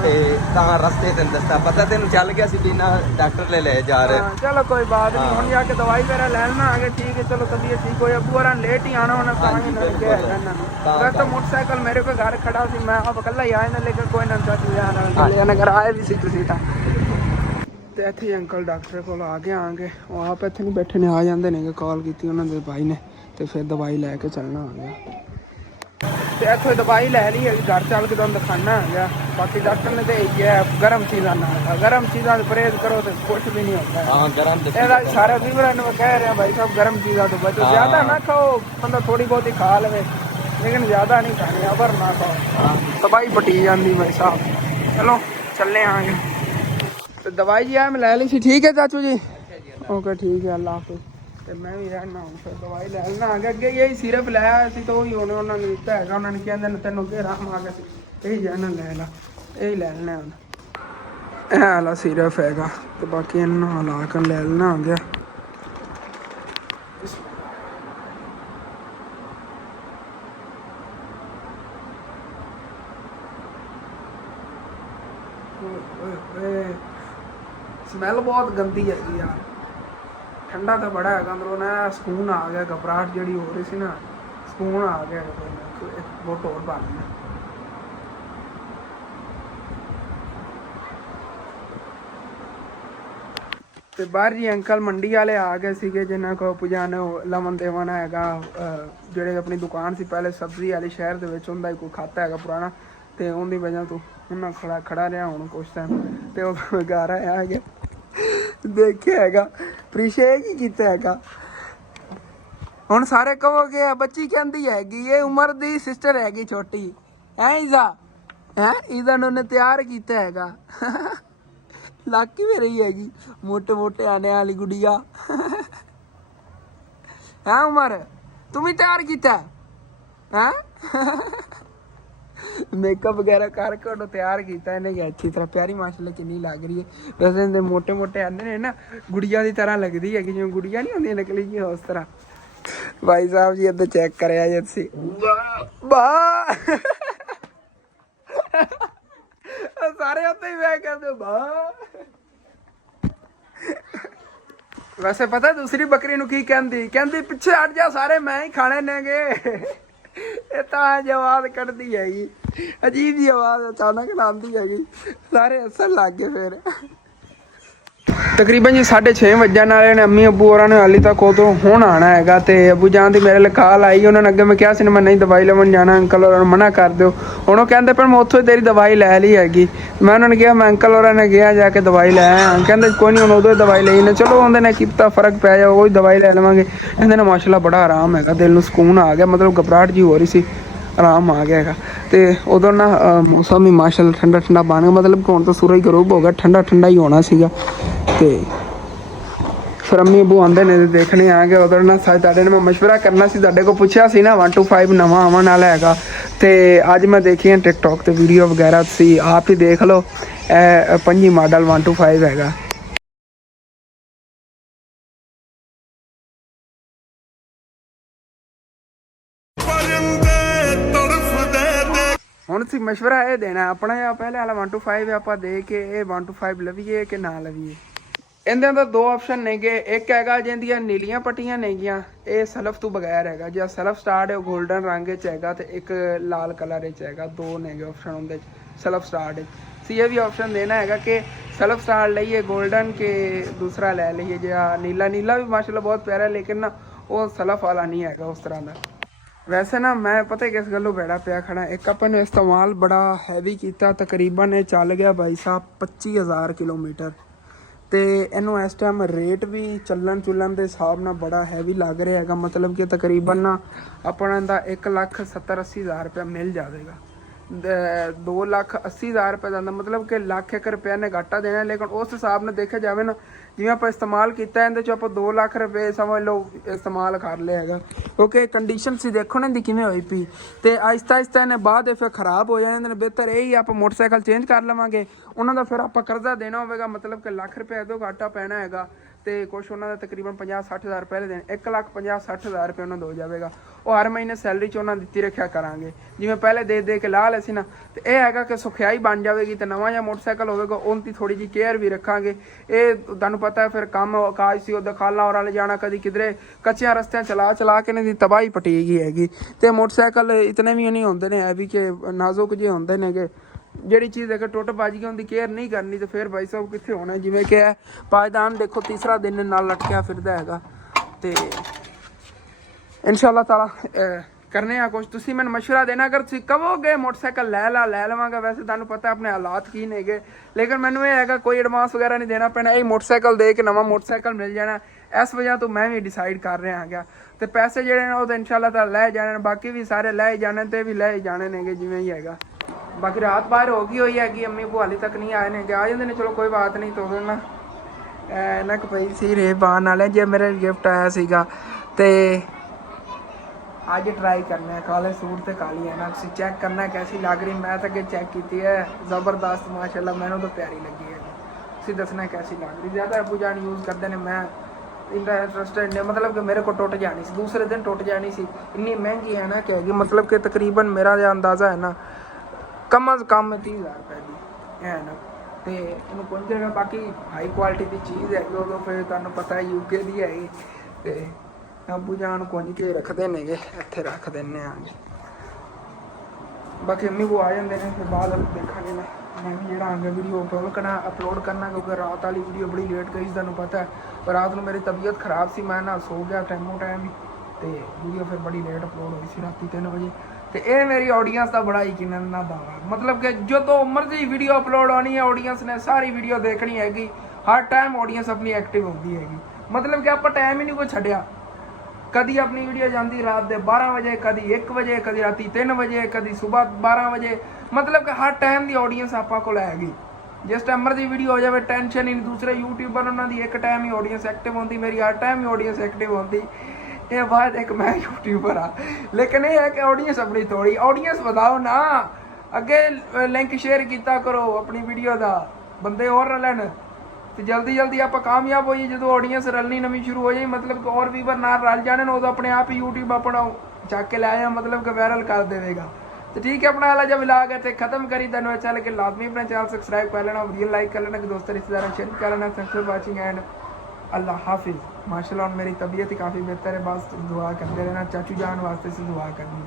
ਤੇ ਤਾਂ ਰਸਤੇ ਤੈਨੂੰ ਦੱਸਦਾ ਪਤਾ ਤੈਨੂੰ ਚੱਲ ਗਿਆ ਸੀ ਬਿਨਾ ਡਾਕਟਰ ਲੈ ਜਾ ਰਹੇ। ਚਲੋ ਕੋਈ ਬਾਤ ਨਹੀਂ, ਹੁਣ ਜਾ ਕੇ ਦਵਾਈ ਵਗੈਰਾ ਲੈ ਲੈਣਾ ਆਗੇ, ਠੀਕ ਹੈ। ਚਲੋ ਤਬੀਅਤ ਠੀਕ ਹੋਈ, ਅੱਬੂ ਹੋਰਾਂ ਲੇਟ ਹੀ ਆਣਾ ਹੋਣਾ ਤਾਂ ਹੀ ਨਾਲ ਗਿਆ ਹੈਗਾ ਇਹਨਾਂ ਨੂੰ। ਵੈਸੇ ਤਾਂ ਮੋਟਰਸਾਈਕਲ ਮੇਰੇ ਕੋਲ ਘਰ ਖੜਾ ਸੀ, ਮੈਂ ਆਪ ਇਕੱਲਾ ਹੀ ਆਇਆ ਨਾ, ਲੇਕਿਨ ਕੋਈ ਨਾ ਚਾਚੂ ਜਾਣਾ ਘਰ ਆਏ ਵੀ ਸੀ ਤੁਸੀਂ ਤਾਂ। ਤੇ ਇੱਥੇ ਅੰਕਲ ਡਾਕਟਰ ਕੋਲ ਆ ਕੇ ਆਂਗੇ, ਉਹ ਆਪ ਇੱਥੇ ਨਹੀਂ ਬੈਠੇ ਨੇ, ਆ ਜਾਂਦੇ ਨੇਗੇ, ਕਾਲ ਕੀਤੀ ਉਹਨਾਂ ਦੇ ਭਾਈ ਨੇ ਤੇ ਫਿਰ ਦਵਾਈ ਲੈ ਕੇ ਚੱਲਣਾ ਆ ਗਿਆ। ਤੇ ਇੱਥੋਂ ਦਵਾਈ ਲੈ ਲਈ ਹੈਗੀ, ਘਰ ਚੱਲ ਕੇ ਤੁਹਾਨੂੰ ਦਿਖਾਣਾ ਹੈਗਾ। ਬਾਕੀ ਡਾਕਟਰ ਨੇ ਤੇ ਕਿਹਾ ਗਰਮ ਚੀਜ਼ਾਂ ਨਾਲ, ਗਰਮ ਚੀਜ਼ਾਂ ਤੋਂ ਪਰਹੇਜ਼ ਕਰੋ ਤੇ ਕੁਛ ਵੀ ਨਹੀਂ ਹੁੰਦਾ। ਹਾਂ ਗਰਮ ਇਹਦਾ ਸਾਰੇ ਵੀਵਰਾਂ ਨੂੰ ਮੈਂ ਕਹਿ ਰਿਹਾ ਭਾਈ ਸਾਹਿਬ ਗਰਮ ਚੀਜ਼ਾਂ ਤੋਂ ਬਚੋ, ਜ਼ਿਆਦਾ ਨਾ ਖਾਓ, ਬੰਦਾ ਥੋੜੀ ਬਹੁਤੀ ਖਾ ਲਵੇ ਲੇਕਿਨ ਜ਼ਿਆਦਾ ਨਹੀਂ ਖਾਣੀ, ਅਬਰ ਨਾ ਖਾਓ, ਦਵਾਈ ਪਟੀ ਜਾਂਦੀ ਭਾਈ ਸਾਹਿਬ। ਚਲੋ ਚੱਲੇ ਆਂਗੇ। ਤੇ ਦਵਾਈ ਜੀ ਆ ਮੈਂ ਲੈ ਲਈ ਸੀ, ਠੀਕ ਹੈ ਚਾਚੂ ਜੀ, ਓਕੇ ਠੀਕ ਹੈ, ਅੱਲਾ ਹਾਫਿਜ਼। ਤੇ ਮੈਂ ਵੀ ਰਹਿਣਾ ਹੁਣ, ਫਿਰ ਦਵਾਈ ਲੈ ਲੈਣਾ ਆਗੇ। ਅੱਗੇ ਇਹੀ ਸਿਰਫ ਲੈ ਆਇਆ ਸੀ ਤਾਂ ਉਹੀ ਹੁਣ ਉਹਨਾਂ ਨੇ ਦਿੱਤਾ ਹੈਗਾ, ਉਹਨਾਂ ਨੇ ਕਹਿੰਦੇ ਤੈਨੂੰ ਕਿ ਆਰਾਮ ਆ ਗਿਆ ਸੀ, ਇਹੀ ਜਾਣਾ ਲੈ ਲਾ, ਇਹੀ ਲੈ ਲੈਣਾ ਹੁਣ, ਇਹ ਵਾਲਾ ਸਿਰਫ ਹੈਗਾ। ਤੇ ਬਾਕੀ ਇਹਨੂੰ ਹਿਲਾ ਕੇ ਲੈ ਲੈਣਾ ਆ ਗਿਆ। ਸਮੈਲ ਬਹੁਤ ਗੰਦੀ ਹੈਗੀ ਯਾਰ, ਠੰਡਾ ਤਾਂ ਬੜਾ ਹੈਗਾ ਅੰਦਰੋਂ ਨਾ, ਸਕੂਨ ਆ ਗਿਆ, ਘਬਰਾਹਟ ਜਿਹੜੀ ਹੋ ਰਹੀ ਸੀ ਨਾ, ਸਕੂਨ ਆ ਗਿਆ, ਬਹੁਤ ਹੋਰ ਬਣ ਗਿਆ। ਤੇ ਬਾਹਰ ਜੀ ਅੰਕਲ ਮੰਡੀ ਵਾਲੇ ਆ ਗਏ ਸੀਗੇ, ਜਿਨ੍ਹਾਂ ਕੋਲ ਪੁਜਾਨ ਲਮਨ ਦੇਵਨ ਹੈਗਾ, ਜਿਹੜੇ ਆਪਣੀ ਦੁਕਾਨ ਸੀ ਪਹਿਲੇ ਸਬਜ਼ੀ ਵਾਲੀ ਸ਼ਹਿਰ ਦੇ ਵਿੱਚ, ਉਹਦਾ ਕੋਈ ਖਾਤਾ ਹੈਗਾ ਪੁਰਾਣਾ, ਤੇ ਉਹਦੀ ਵਜ੍ਹਾ ਤੋਂ ਉਹਨਾਂ ਖੜਾ ਰਿਹਾ ਹੁਣ ਕੁਛ ਟਾਈਮ, ਤੇ ਉਹ ਘਰ ਆਇਆ ਗਿਆ, ਦੇਖਿਆ ਹੈਗਾ ਪ੍ਰੀਸ਼ੇ ਕੀ ਕੀਤਾ ਹੈਗਾ। ਹੁਣ ਸਾਰੇ ਕਹੋਗੇ ਬੱਚੀ ਕਹਿੰਦੀ ਹੈਗੀ ਇਹ ਉਮਰ ਦੀ ਸਿਸਟਰ ਹੈਗੀ ਛੋਟੀ, ਹੈ ਈਜ਼ਾ, ਹੈ ਈਜ਼ਾ ਨੂੰ ਉਹਨੇ ਤਿਆਰ ਕੀਤਾ ਹੈਗਾ। ਲੱਕ ਵੀ ਰਹੀ ਹੈਗੀ, ਮੋਟੇ ਮੋਟੇ ਆਨੇ ਵਾਲੀ ਗੁੜੀਆ। ਹੈ ਉਮਰ, ਤੂੰ ਵੀ ਤਿਆਰ ਕੀਤਾ ਹੈ? ਮੇਕਅਪ ਵਗੈਰਾ ਕਰਕੇ ਉਹਨੂੰ ਤਿਆਰ ਕੀਤਾ ਇਹਨੇ ਅੱਛੀ ਤਰ੍ਹਾਂ, ਪਿਆਰੀ ਮਾਸ਼ਾਅੱਲਾ ਕਿੰਨੀ ਲੱਗ ਰਹੀ ਹੈ। ਵੈਸੇ ਇਹਦੇ ਮੋਟੇ ਮੋਟੇ ਆਂਦੇ ਨੇ ਨਾ, ਗੁੜੀਆ ਦੀ ਤਰ੍ਹਾਂ ਲੱਗਦੀ ਹੈਗੀ, ਜਿਵੇਂ ਗੁੜੀਆ ਨਹੀਂ ਹੁੰਦੀਆਂ ਨਕਲੀ ਜੀ, ਉਸ ਤਰ੍ਹਾਂ। ਭਾਈ ਸਾਹਿਬ ਜੀ ਇੱਧਰ ਚੈੱਕ ਕਰਿਆ ਜੇ ਤੁਸੀਂ, ਵਾਹ ਸਾਰੇ ਉੱਤੇ ਹੀ ਮੈਂ ਕਹਿੰਦੇ ਵਾਹ। ਵੈਸੇ ਪਤਾ ਦੂਸਰੀ ਬੱਕਰੀ ਨੂੰ ਕੀ ਕਹਿੰਦੀ ਪਿੱਛੇ ਹਟ ਜਾ ਸਾਰੇ ਮੈਂ ਹੀ ਖਾਣੇ ਨੇਗੇ। ਇਹ ਤਾਂ ਜਵਾਬ ਕੱਢਦੀ ਹੈਗੀ, ਅਜੀਬ ਜਿਹੀ ਆਵਾਜ਼ ਅਚਾਨਕ ਆਉਂਦੀ ਹੈਗੀ, ਸਾਰੇ ਹੱਸਣ ਲੱਗ ਗਏ ਫਿਰ। ਤਕਰੀਬਨ ਜੀ 6:30 ਵੱਜਣ ਵਾਲੇ ਨੇ। ਅੰਮੀ ਅੱਬੂ ਹੋਰਾਂ ਨੇ ਹਾਲੀ ਤੱਕ ਉਦੋਂ ਹੁਣ ਆਉਣਾ ਹੈਗਾ ਤੇ ਅੱਬੂ ਜਾਨ ਦੀ ਮੇਰੇ ਲਈ ਕਾਲ ਆਈ। ਉਹਨਾਂ ਨੇ ਅੱਗੇ ਮੈਂ ਕਿਹਾ ਸੀ ਨਾ ਮੈਂ ਨਹੀਂ ਦਵਾਈ ਲੈਣ ਜਾਣਾ, ਅੰਕਲ ਹੋਰਾਂ ਨੂੰ ਮਨਾ ਕਰ ਦਿਓ। ਹੁਣ ਉਹ ਕਹਿੰਦੇ ਪਰ ਮੈਂ ਉੱਥੋਂ ਹੀ ਤੇਰੀ ਦਵਾਈ ਲੈ ਲਈ ਹੈਗੀ। ਮੈਂ ਉਹਨਾਂ ਨੇ ਕਿਹਾ ਮੈਂ ਅੰਕਲ ਹੋਰਾਂ ਨੇ ਗਿਆ ਜਾ ਕੇ ਦਵਾਈ ਲੈ ਆਇਆ। ਕਹਿੰਦੇ ਕੋਈ ਨਹੀਂ ਹੁਣ ਉਦੋਂ ਹੀ ਦਵਾਈ ਲਈ ਨੇ, ਚਲੋ ਉਹਦੇ ਨਾਲ ਕੀ ਪਤਾ ਫਰਕ ਪੈ ਜਾ, ਉਹ ਹੀ ਦਵਾਈ ਲੈ ਲਵਾਂਗੇ। ਇਹਦੇ ਨਾਲ ਮਾਸ਼ਾਅੱਲਾ ਬੜਾ ਆਰਾਮ ਹੈਗਾ, ਦਿਲ ਨੂੰ ਸਕੂਨ ਆ ਗਿਆ, ਮਤਲਬ ਘਬਰਾਹਟ ਜੀ ਹੋ ਰਹੀ ਸੀ, ਆਰਾਮ ਆ ਗਿਆ ਹੈਗਾ। ਤੇ ਉਦੋਂ ਨਾ ਮੌਸਮ ਵੀ ਮਾਸ਼ਾਅੱਲਾ ਠੰਡਾ ਠੰਡਾ ਬਣ ਗਿਆ, ਮਤਲਬ ਕਿ ਹੁਣ ਤਾਂ ਸੂਰਜ ਗਰੂਬ ਹੋ ਗਿਆ, ਠੰਡਾ ਠੰਡਾ ਹੀ ਹੋਣਾ ਸੀਗਾ। ਤੇ ਫਿਰ ਅੰਮੀ ਅੱਬੂ ਆਉਂਦੇ ਨੇ ਤੇ ਦੇਖਣੇ ਆ ਗਏ। ਉਧਰ ਨਾ ਤੁਹਾਡੇ ਨਾਲ ਮੈਂ ਮਸ਼ਵਰਾ ਕਰਨਾ ਸੀ, ਤੁਹਾਡੇ ਕੋਲ ਪੁੱਛਿਆ ਸੀ ਨਾ 125 ਨਵਾਂ ਆਉਣ ਵਾਲਾ ਹੈਗਾ। ਤੇ ਅੱਜ ਮੈਂ ਦੇਖੀ ਟਿਕਟੌਕ ਤੇ ਵੀਡੀਓ ਵਗੈਰਾ, ਤੁਸੀਂ ਆਪ ਹੀ ਦੇਖ ਲਓ। ਇਹ 5 ਮਾਡਲ 125 ਹੈਗਾ। ਹੁਣ ਤੁਸੀਂ ਮਸ਼ਵਰਾ ਇਹ ਦੇਣਾ ਆਪਣਾ, ਜਾਂ ਪਹਿਲੇ ਵਾਲਾ 125 ਆਪਾਂ ਦੇ ਕੇ ਇਹ 125 ਲਵੀਏ ਕਿ ਨਾ ਲਵੀਏ। ਇਹਦੇ ਅੰਦਰ ਦੋ ਆਪਸ਼ਨ ਨੇਗੇ, ਇੱਕ ਹੈਗਾ ਜਿਹਦੀਆਂ ਨੀਲੀਆਂ ਪੱਟੀਆਂ ਨੇਗੀਆਂ, ਇਹ ਸਲਫ ਤੋਂ ਬਗੈਰ ਹੈਗਾ। ਜਿਹੜਾ ਸਲਫ ਸਟਾਰਟ ਹੈ ਉਹ 골ਡਨ ਰੰਗ ਵਿੱਚ ਹੈਗਾ ਤੇ ਇੱਕ ਲਾਲ ਕਲਰ ਵਿੱਚ ਹੈਗਾ। ਦੋ ਨੇਗੇ ਆਪਸ਼ਨ ਉਹਦੇ 'ਚ ਸਲਫ ਸਟਾਰਟ ਵਿੱਚ। ਸੀ ਇਹ ਵੀ ਆਪਸ਼ਨ ਦੇਣਾ ਹੈਗਾ ਕਿ ਸਲਫ ਸਟਾਰਟ ਲਈਏ 골ਡਨ ਕਿ ਦੂਸਰਾ ਲੈ ਲਈਏ। ਜਿਹੜਾ ਨੀਲਾ ਵੀ ਮਾਸ਼ਾਅੱਲਾ ਬਹੁਤ ਪਿਆਰਾ, ਲੇਕਿਨ ਨਾ ਉਹ ਸਲਫ ਵਾਲਾ ਨਹੀਂ ਹੈਗਾ ਉਸ ਤਰ੍ਹਾਂ ਦਾ। ਵੈਸੇ ਨਾ ਮੈਂ ਪਤਾ ਕਿਸ ਗੱਲੋਂ ਬੈੜਾ ਪਿਆ ਖੜਾ, ਇੱਕ ਆਪਾਂ ਨੂੰ ਇਸਤੇਮਾਲ ਬੜਾ ਹੈਵੀ ਕੀਤਾ, ਤਕਰੀਬਨ ਇਹ ਚੱਲ ਗਿਆ ਭਾਈ ਸਾਹਿਬ 25,000 ਕਿਲੋਮੀਟਰ। ਤੇ ਇਹਨੂੰ ਇਸ ਟਾਈਮ ਰੇਟ ਵੀ ਚੱਲਣ ਦੇ ਹਿਸਾਬ ਨਾਲ ਬੜਾ ਹੈਵੀ ਲੱਗ ਰਿਹਾ ਹੈਗਾ, ਮਤਲਬ ਕਿ ਤਕਰੀਬਨ ਨਾ ਆਪਣਾ ਦਾ 1,70,000-80,000 ਰੁਪਇਆ ਮਿਲ ਜਾਵੇਗਾ। 2,80,000 ਰੁਪਏ ਦਾ, ਮਤਲਬ ਕਿ $1,00,000 ਰੁਪਏ ਨੇ ਘਾਟਾ ਦੇਣਾ। ਲੇਕਿਨ ਉਸ ਹਿਸਾਬ ਨਾਲ ਦੇਖਿਆ ਜਾਵੇ ਨਾ, ਜਿਵੇਂ ਆਪਾਂ ਇਸਤੇਮਾਲ ਕੀਤਾ ਇਹਦੇ 'ਚ ਆਪਾਂ 2 ਲੱਖ ਰੁਪਏ ਸਮਝ ਲਓ ਇਸਤੇਮਾਲ ਕਰ ਲਿਆ ਹੈਗਾ। ਕਿਉਂਕਿ ਕੰਡੀਸ਼ਨ ਸੀ ਦੇਖੋ ਨਾ ਇਹਦੀ ਕਿਵੇਂ ਹੋਈ ਪਈ, ਤੇ ਆਹਿਸਤਾ ਇਹਨੇ ਬਾਅਦ ਫਿਰ ਖ਼ਰਾਬ ਹੋ ਜਾਣੇ ਨੇ। ਬਿਹਤਰ ਇਹ ਹੀ ਆਪਾਂ ਮੋਟਰਸਾਈਕਲ ਚੇਂਜ ਕਰ ਲਵਾਂਗੇ, ਉਹਨਾਂ ਦਾ ਫਿਰ ਆਪਾਂ ਕਰਜ਼ਾ ਦੇਣਾ ਹੋਵੇਗਾ, ਮਤਲਬ ਕਿ $1,00,000 ਰੁਪਏ ਤੋਂ ਘਾਟਾ ਪੈਣਾ ਹੈਗਾ। ਤੇ ਕੁਛ ਉਹਨਾਂ ਦਾ ਤਕਰੀਬਨ 50-60,000 ਪਹਿਲੇ ਦਿਨ 1,50,60,000 ਰੁਪਏ ਉਹਨਾਂ ਦੋ ਜਾਵੇਗਾ। ਉਹ ਹਰ ਮਹੀਨੇ ਸੈਲਰੀ 'ਚ ਉਹਨਾਂ ਦਿੱਤੀ ਰੱਖਿਆ ਕਰਾਂਗੇ, ਜਿਵੇਂ ਪਹਿਲੇ ਦੇ ਕੇ ਲਾ ਲਏ ਸੀ ਨਾ। ਤੇ ਇਹ ਹੈਗਾ ਕਿ ਸੁਖਿਆਈ ਬਣ ਜਾਵੇਗੀ ਤੇ ਨਵਾਂ ਜਿਹਾ ਮੋਟਰਸਾਈਕਲ ਹੋਵੇਗਾ, ਉਹਦੀ ਥੋੜੀ ਜਿਹੀ ਕੇਅਰ ਵੀ ਰੱਖਾਂਗੇ। ਇਹ ਤੁਹਾਨੂੰ ਪਤਾ ਫਿਰ ਕੰਮ ਕਾਜ ਸੀ, ਉਹਦਾ ਖਾਲਾ ਔਰਾਂ ਲੈ ਜਾਣਾ, ਕਦੀ ਕਿਧਰੇ ਕੱਚਿਆਂ ਰਸਤਿਆਂ ਚਲਾ ਕੇ ਇਹਨਾਂ ਦੀ ਤਬਾਹੀ ਪਟੀ ਗਈ ਹੈਗੀ। ਤੇ ਮੋਟਰਸਾਈਕਲ ਇਤਨੇ ਵੀ ਨਹੀਂ ਹੁੰਦੇ ਨੇ ਹੈਵੀ ਕਿ ਨਾਜ਼ੁਕ ਜਿਹੇ ਹੁੰਦੇ ਨੇਗੇ। ਜਿਹੜੀ ਚੀਜ਼ ਅਗਰ ਟੁੱਟ ਭੱਜ ਗਈ ਉਹਦੀ ਕੇਅਰ ਨਹੀਂ ਕਰਨੀ ਤੇ ਫਿਰ ਭਾਈ ਸਾਹਿਬ ਕਿੱਥੇ ਹੋਣਾ। ਜਿਵੇਂ ਕਿ ਪਾਇਦਾਨ ਦੇਖੋ ਤੀਸਰਾ ਦਿਨ ਨਾਲ ਲਟਕਿਆ ਫਿਰਦਾ ਹੈਗਾ। ਤੇ ਇਨਸ਼ਾਅੱਲਾ ਤਾਲਾ ਕਰਨੇ ਆ ਕੁਛ। ਤੁਸੀਂ ਮੈਨੂੰ ਮਸ਼ਵਰਾ ਦੇਣਾ, ਅਗਰ ਤੁਸੀਂ ਕਹੋਗੇ ਮੋਟਰਸਾਈਕਲ ਲੈ ਲਵਾਂਗਾ। ਵੈਸੇ ਤੁਹਾਨੂੰ ਪਤਾ ਆਪਣੇ ਹਾਲਾਤ ਕੀ ਨੇਗੇ, ਲੇਕਿਨ ਮੈਨੂੰ ਇਹ ਹੈਗਾ ਕੋਈ ਐਡਵਾਂਸ ਵਗੈਰਾ ਨਹੀਂ ਦੇਣਾ ਪੈਣਾ, ਇਹ ਮੋਟਰਸਾਈਕਲ ਦੇ ਕੇ ਨਵਾਂ ਮੋਟਰਸਾਈਕਲ ਮਿਲ ਜਾਣਾ। ਇਸ ਵਜ੍ਹਾ ਤੋਂ ਮੈਂ ਵੀ ਡਿਸਾਈਡ ਕਰ ਰਿਹਾ ਹੈਗਾ। ਤੇ ਪੈਸੇ ਜਿਹੜੇ ਨੇ ਉਹ ਤਾਂ ਇਨਸ਼ਾਅੱਲਾ ਤਾਲਾ ਲੈ ਜਾਣੇ ਨੇ, ਬਾਕੀ ਵੀ ਸਾਰੇ ਲੈ ਜਾਣੇ ਤੇ ਵੀ ਲੈ ਜਾਣੇ ਨੇਗੇ ਜਿਵੇਂ ਹੀ ਹੈਗਾ। ਬਾਕੀ ਰਾਤ ਬਾਹਰ ਹੋ ਗਈ ਹੋਈ ਹੈਗੀ, ਅੰਮੀ ਅੱਬੂ ਹਾਲੇ ਤੱਕ ਨਹੀਂ ਆਏ ਨੇ, ਆ ਜਾਂਦੇ ਨੇ ਚਲੋ ਕੋਈ ਬਾਤ ਨਹੀਂ। ਤੋਂ ਨਾ ਐਨਕ ਪਈ ਸੀ ਰੇਬਾਨ ਵਾਲੇ ਜੇ ਮੇਰੇ ਗਿਫਟ ਆਇਆ ਸੀਗਾ, ਤੇ ਅੱਜ ਟਰਾਈ ਕਰਨਾ ਹੈ ਕਾਲੇ ਸੂਟ ਤੇ ਕਾਲੀ ਐਨਕ। ਤੁਸੀਂ ਚੈੱਕ ਕਰਨਾ ਕੈਸੀ ਲੱਗ ਰਹੀ। ਮੈਂ ਤਾਂ ਅੱਗੇ ਚੈੱਕ ਕੀਤੀ ਹੈ, ਜ਼ਬਰਦਸਤ ਮਾਸ਼ਾਅੱਲਾ, ਮੈਨੂੰ ਤਾਂ ਪਿਆਰੀ ਲੱਗੀ ਹੈ। ਤੁਸੀਂ ਦੱਸਣਾ ਕੈਸੀ ਲੱਗ ਰਹੀ। ਜ਼ਿਆਦਾ ਅੱਬੂ ਜਾਨ ਯੂਜ਼ ਕਰਦੇ ਨੇ, ਮੈਂ ਇੰਨਾ ਇੰਟਰਸਟਡ ਨੇ, ਮਤਲਬ ਕਿ ਮੇਰੇ ਕੋਲ ਟੁੱਟ ਜਾਣੀ ਸੀ, ਦੂਸਰੇ ਦਿਨ ਟੁੱਟ ਜਾਣੀ ਸੀ। ਇੰਨੀ ਮਹਿੰਗੀ ਐਨਕ ਹੈਗੀ, ਮਤਲਬ ਕਿ ਤਕਰੀਬਨ ਮੇਰਾ ਜਿਹਾ ਅੰਦਾਜ਼ਾ ਹੈ ਨਾ ਕਮ ਅਜ਼ ਕਮ 30,000 ਰੁਪਏ ਦੀ ਐਨਕ। ਤੇ ਇਹਨੂੰ ਪਹੁੰਚੇਗਾ। ਬਾਕੀ ਹਾਈ ਕੁਆਲਿਟੀ ਦੀ ਚੀਜ਼ ਹੈਗੀ, ਉਦੋਂ ਫਿਰ ਤੁਹਾਨੂੰ ਪਤਾ ਹੈ UK ਦੀ ਹੈਗੀ। ਤੇ ਅੱਬੂ ਜਾਨ ਕੁੰਝ ਕੇ ਰੱਖਦੇ ਨੇਗੇ, ਇੱਥੇ ਰੱਖ ਦਿੰਦੇ ਆ। ਬਾਕੀ ਅੰਮੀ ਕੋ ਆ ਜਾਂਦੇ ਨੇ, ਫਿਰ ਬਾਅਦ ਦੇਖਾਂਗੇ। ਮੈਂ ਵੀ ਜਿਹੜਾ ਆਂਗੇ ਵੀਡੀਓ ਅਪਲੋਡ ਕਰਨਾ, ਕਿਉਂਕਿ ਰਾਤ ਵਾਲੀ ਵੀਡੀਓ ਬੜੀ ਲੇਟ ਗਈ ਸੀ ਤੁਹਾਨੂੰ ਪਤਾ। ਪਰ ਰਾਤ ਨੂੰ ਮੇਰੀ ਤਬੀਅਤ ਖਰਾਬ ਸੀ, ਮੈਂ ਨਾ ਸੋ ਗਿਆ ਟਾਈਮ ਹੀ, ਤੇ ਵੀਡੀਓ ਫਿਰ ਬੜੀ ਲੇਟ ਅਪਲੋਡ ਹੋਈ ਸੀ ਰਾਤੀ 3 ਵਜੇ। ਤੇ ਇਹ ਮੇਰੀ ਆਡੀਅנס ਦਾ ਬੜਾ ਯਕੀਨਨ ਨਾ ਦਾਵਾ, ਮਤਲਬ ਕਿ ਜਦੋਂ ਮਰਜ਼ੀ ਵੀਡੀਓ ਅਪਲੋਡ ਹੋਣੀ ਹੈ ਆਡੀਅנס ਨੇ ਸਾਰੀ ਵੀਡੀਓ ਦੇਖਣੀ ਹੈਗੀ। ਹਰ ਟਾਈਮ ਆਡੀਅנס ਆਪਣੀ ਐਕਟਿਵ ਹੁੰਦੀ ਹੈਗੀ, ਮਤਲਬ ਕਿ ਆਪਾਂ ਟਾਈਮ ਹੀ ਨਹੀਂ ਕੋਈ ਛੱਡਿਆ। ਕਦੀ ਆਪਣੀ ਵੀਡੀਓ ਜਾਂਦੀ ਰਾਤ ਦੇ 12 ਵਜੇ, ਕਦੀ 1 ਵਜੇ, ਕਦੀ ਰਾਤੀ 3 ਵਜੇ, ਕਦੀ ਸਵੇਰ 12 ਵਜੇ, ਮਤਲਬ ਕਿ ਹਰ ਟਾਈਮ ਦੀ ਆਡੀਅנס ਆਪਾਂ ਕੋਲ ਹੈਗੀ। ਜਿਸ ਟਾਈਮ ਮਰਜ਼ੀ ਵੀਡੀਓ ਹੋ ਜਾਵੇ ਟੈਨਸ਼ਨ ਹੀ ਨਹੀਂ। ਦੂਸਰੇ ਯੂਟਿਊਬਰ ਉਹਨਾਂ ਦੀ ਇੱਕ ਟਾਈਮ ਹੀ ਆਡੀਅנס ਐਕਟਿਵ ਹੁੰਦੀ, ਮੇਰੀ ਹਰ ਟਾਈਮ ਹੀ ਆਡੀਅנס ਐਕਟਿਵ ਹੁੰਦੀ। ਇਹ ਬਾਅਦ ਇੱਕ ਮੈਂ ਯੂਟਿਊਬਰ ਆ, ਲੇਕਿਨ ਇਹ ਹੈ ਕਿ ਆਡੀਅנס ਆਪਣੀ ਥੋੜੀ ਆਡੀਅנס ਵਧਾਓ ਨਾ, ਅੱਗੇ ਲਿੰਕ ਸ਼ੇਅਰ ਕੀਤਾ ਕਰੋ ਆਪਣੀ ਵੀਡੀਓ ਦਾ, ਬੰਦੇ ਹੋਰ ਰਲਣ ਤੇ ਜਲਦੀ ਆਪਾਂ ਕਾਮਯਾਬ ਹੋਈਏ। ਜਦੋਂ ਆਡੀਅנס ਰਲਣੀ ਨਵੀਂ ਸ਼ੁਰੂ ਹੋ ਜਾਏ, ਮਤਲਬ ਕਿ ਹੋਰ ਵੀਵਰ ਨਾਲ ਰਲ ਜਾਣੇ ਨੇ, ਉਦੋਂ ਆਪਣੇ ਆਪ ਹੀ YouTube ਆਪਣਾ ਚੱਕ ਕੇ ਲੈ ਆਇਆ, ਮਤਲਬ ਕਿ ਵਾਇਰਲ ਕਰ ਦੇਵੇਗਾ। तो ठीक है, अपना वाला जब व्लॉग है खत्म करी। तेन अच्छा लगे लाजमी अपना चैनल सब्सक्राइब कर लेना, वीडियो लाइक कर लेना, दोस्तों रिश्तेदारों शेयर कर लेना। थैंक्स फॉर वाचिंग एंड अल्लाह हाफिज़। माशाल्लाह मेरी तबीयत ही काफ़ी बेहतर है, बस दुआ करते रहना, चाचू जान वास्ते से दुआ करनी।